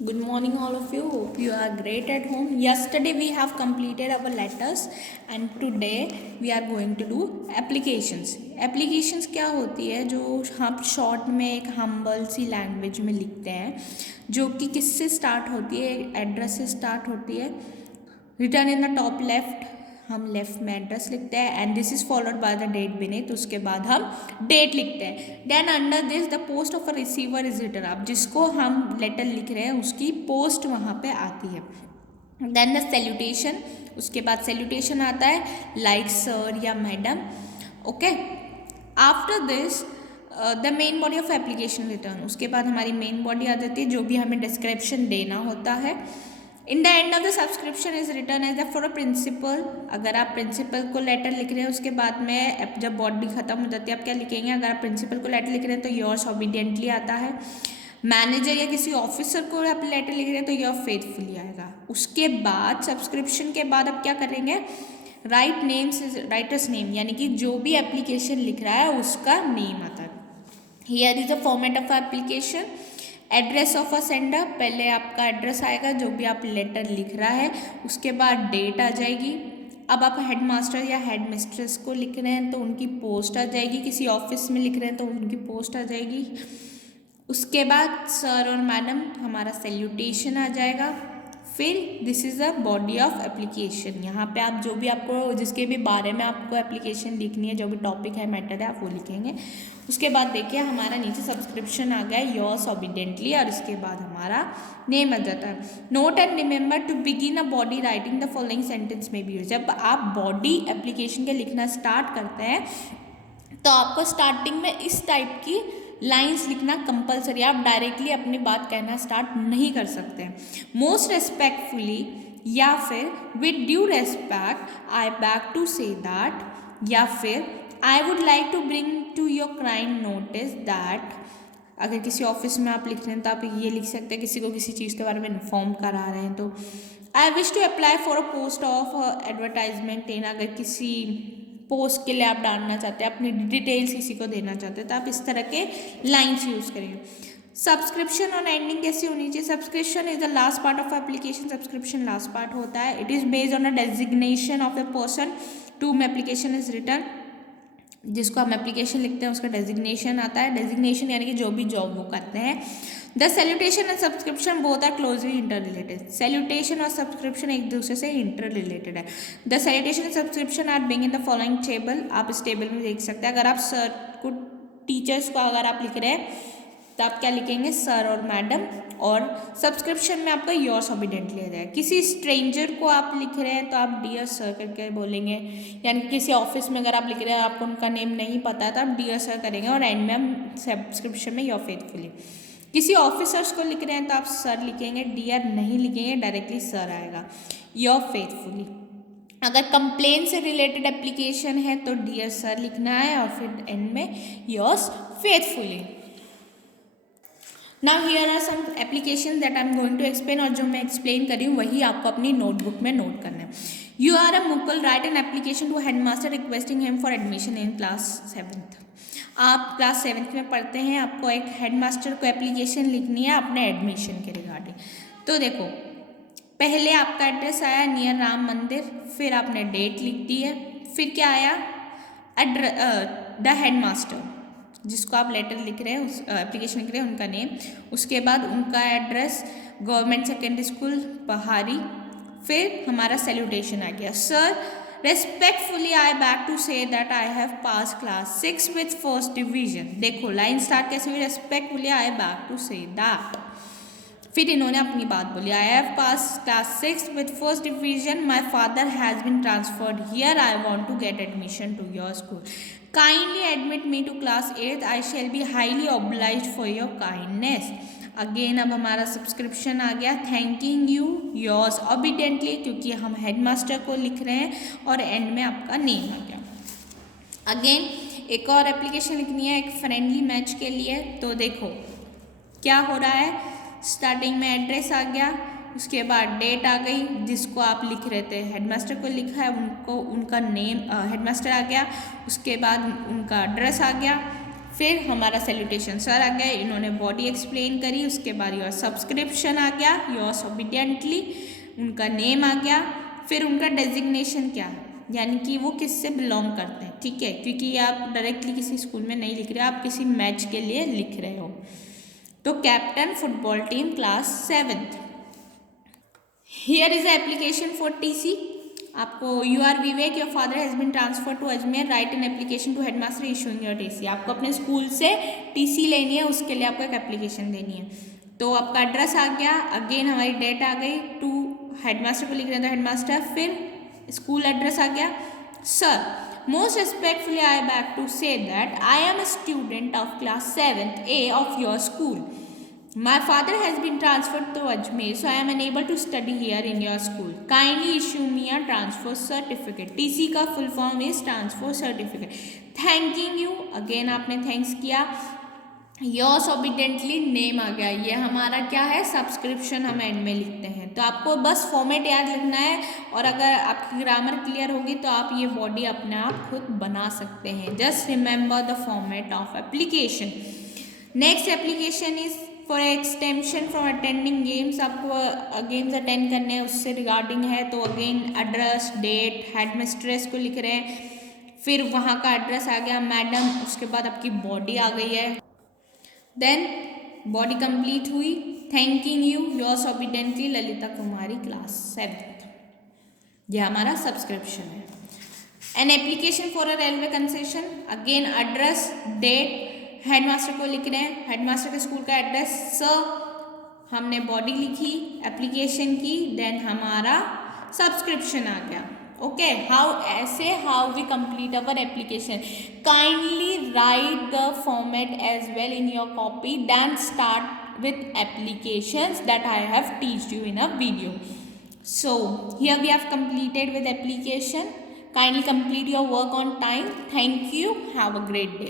Good morning, all of you. Hope you are great at home. Yesterday we have completed our letters, and today we are going to do applications. Applications क्या होती है, जो हम short में एक humble सी language में लिखते हैं, जो कि किससे स्टार्ट होती है, एड्रेस से स्टार्ट होती है. Written in the top left, हम लेफ्ट में एड्रेस लिखते हैं, and this is followed by the date beneath. उसके बाद हम डेट लिखते हैं. Then under this the post of a receiver is written. आप जिसको हम लेटर लिख रहे हैं उसकी पोस्ट वहाँ पे आती है. देन द सैल्यूटेशन, उसके बाद सैल्यूटेशन आता है लाइक सर या madam. Okay, after this the main body of application return. उसके बाद हमारी मेन बॉडी आ जाती है, जो भी हमें डिस्क्रिप्शन देना होता है. In the end of the subscription is written as the for a principal. अगर आप प्रिंसिपल को लेटर लिख रहे हैं, उसके बाद में जब बॉडी खत्म हो जाती है आप क्या लिखेंगे? अगर आप प्रिंसिपल को लेटर लिख रहे हैं तो योर्स ऑबिडियंटली आता है. मैनेजर या किसी ऑफिसर को आप लेटर लिख रहे हैं तो योर फेथफुली आएगा. उसके बाद सब्सक्रिप्शन के बाद आप क्या करेंगे? Right names is writers name, यानी कि जो भी एप्लीकेशन लिख रहा है उसका नेम आता है. Here is the format of application. Address of a sender, पहले आपका एड्रेस आएगा जो भी आप लेटर लिख रहा है. उसके बाद डेट आ जाएगी. अब आप हेड मास्टर या हेड मिस्ट्रेस को लिख रहे हैं तो उनकी पोस्ट आ जाएगी. किसी ऑफिस में लिख रहे हैं तो उनकी पोस्ट आ जाएगी. उसके बाद सर और मैडम, हमारा सैल्यूटेशन आ जाएगा. फिर this is a body of application. यहाँ पे आप जो भी आपको जिसके भी बारे में आपको एप्लीकेशन लिखनी है, जो भी टॉपिक है, मैटर है, आप वो लिखेंगे. उसके बाद देखिए हमारा नीचे सब्सक्रिप्शन आ गया योर्स ऑबिडेंटली, और इसके बाद हमारा नेम आ जाता है. Note and remember to begin a body writing the following sentence में भी यूज. जब आप बॉडी एप्लीकेशन के लिखना स्टार्ट करते हैं तो आपको स्टार्टिंग में इस टाइप की लाइंस लिखना कंपलसरी. आप डायरेक्टली अपनी बात कहना स्टार्ट नहीं कर सकते. मोस्ट रेस्पेक्टफुली या फिर with due respect I beg to say that, या फिर I would like to bring to your kind notice that. अगर किसी ऑफिस में आप लिख रहे हैं तो आप ये लिख सकते हैं, किसी को किसी चीज़ के बारे में इन्फॉर्म करा रहे हैं तो I wish to apply for a post of advertisement in. अगर किसी पोस्ट के लिए आप डालना चाहते हैं, अपनी डिटेल्स किसी को देना चाहते हैं, तो आप इस तरह के लाइन्स यूज़ करेंगे. सब्सक्रिप्शन और एंडिंग कैसी होनी चाहिए? Subscription is the last part of application. Subscription last part होता है. It is based on a designation of a person to whom application is written. जिसको हम एप्लीकेशन लिखते हैं उसका डेजिग्नेशन आता है. डेजिग्नेशन यानी कि जो भी जॉब वो करते हैं. The salutation and subscription both are closely inter related. Salutation और सब्सक्रिप्शन एक दूसरे से इंटर रिलेटेड है. The salutation and subscription are being in the following table. आप इस टेबल में देख सकते हैं. अगर आप सर को, टीचर्स को अगर आप लिख रहे हैं तो आप क्या लिखेंगे? सर और मैडम. और सब्सक्रिप्शन में आपका योर्स ऑबिडेंटली आ जाएगा. किसी स्ट्रेंजर को आप लिख रहे हैं तो आप डियर सर करके बोलेंगे. यानी कि किसी ऑफिस में अगर आप लिख रहे हैं, आपको उनका नेम नहीं पता है तो आप डियर सर करेंगे, और एंड में हम सब्सक्रिप्शन में योर फेथफुली. किसी ऑफिसर्स को लिख रहे हैं तो आप सर लिखेंगे, डियर नहीं लिखेंगे, डायरेक्टली सर आएगा. Your faithfully. अगर कंप्लेन से रिलेटेड एप्लीकेशन है तो डियर सर लिखना है, और फिर एंड में yours faithfully. Now here are some application that I am going to explain, और जो मैं एक्सप्लेन कर रही हूँ वही आपको अपनी नोटबुक में नोट करना है. You are a Mukul, write an application to headmaster requesting him for admission in class 7th. आप क्लास 7th में पढ़ते हैं, आपको एक हेडमास्टर को एप्लीकेशन लिखनी है अपने एडमिशन के रिगार्डिंग. तो देखो, पहले आपका एड्रेस आया नियर राम मंदिर, फिर आपने डेट लिख दी है, फिर क्या आया? द हेडमास्टर, जिसको आप लेटर लिख रहे हैं, उस एप्लीकेशन लिख रहे हैं, उनका नेम. उसके बाद उनका एड्रेस गवर्नमेंट सेकेंडरी स्कूल पहाड़ी. फिर हमारा सैल्यूटेशन आ गया. Sir, respectfully I beg to say that I have pass class 6 with first division. देखो लाइन स्टार्ट कैसे हुई? Respectfully I beg to say that. फिर इन्होंने अपनी बात बोली. I have pass class 6 with first division. My father has been transferred here. I want to get admission to your school. Kindly admit me to class 8th. I shall be highly obliged for your kindness. Again अब हमारा subscription आ गया. Thanking you, yours ऑबिडेंटली, क्योंकि हम headmaster को लिख रहे हैं, और एंड में आपका नेम आ गया. अगेन एक और एप्लीकेशन लिखनी है एक फ्रेंडली मैच के लिए. तो देखो क्या हो रहा है. स्टार्टिंग में एड्रेस आ गया, उसके बाद डेट आ गई, जिसको आप लिख रहे थे हेडमास्टर को लिखा है, उनको उनका नेम हेडमास्टर आ गया. उसके बाद उनका एड्रेस आ गया. फिर हमारा सैल्यूटेशन सर आ गया, इन्होंने बॉडी एक्सप्लेन करी, उसके बाद योर सब्सक्रिप्शन आ गया, योर्स ओबीडियंटली, उनका नेम आ गया, फिर उनका डेजिग्नेशन क्या है, यानी कि वो किससे बिलोंग करते हैं, ठीक है, क्योंकि आप डायरेक्टली किसी स्कूल में नहीं लिख रहे, आप किसी मैच के लिए लिख रहे हो। तो captain football team class 7th। Here is application for TC. आपको you are Vivek, your father has been transfer to Ajmer, write an application to headmaster issuing your TC. आपको अपने स्कूल से टीसी लेनी है, उसके लिए आपको एक एप्लीकेशन देनी है। तो आपका एड्रेस आ गया, अगेन हमारी डेट आ गई, टू हेडमास्टर को लिख रहे थे हेडमास्टर, फिर स्कूल एड्रेस आ गया। Sir, most respectfully I beg to say that I am a student of class 7th A of your school. My father has been transferred to Ajmer, so I am unable to study here in your school. Kindly issue me a transfer certificate. TC का full form is transfer certificate. Thanking you, again आपने thanks किया। Yours obediently name आ गया, ये हमारा क्या है, subscription हम and में लिखते हैं। तो आपको बस फॉर्मेट याद रखना है, और अगर आपकी ग्रामर क्लियर होगी तो आप ये बॉडी अपने आप खुद बना सकते हैं। Just remember the format of application. Next application is for extension from attending games. आपको गेम्स अटेंड करने हैं, उससे रिगार्डिंग है, तो again address, date, head mistress को लिख रहे हैं, फिर वहाँ का एड्रेस आ गया, मैडम, उसके बाद आपकी बॉडी आ गई है, देन बॉडी कंप्लीट हुई, thanking you, yours obediently Lalita Kumari class 7th। यह हमारा सब्सक्रिप्शन है। An application for a railway concession, again address, date, headmaster को लिख रहे हैं, हेडमास्टर के स्कूल का एड्रेस, सर, हमने बॉडी लिखी, एप्लीकेशन की, देन हमारा सब्सक्रिप्शन आ गया। Okay, how we complete our application. Kindly write the format as well in your copy, then start with applications that I have taught you in a video. So here we have completed with application. Kindly complete your work on time. Thank you. Have a great day.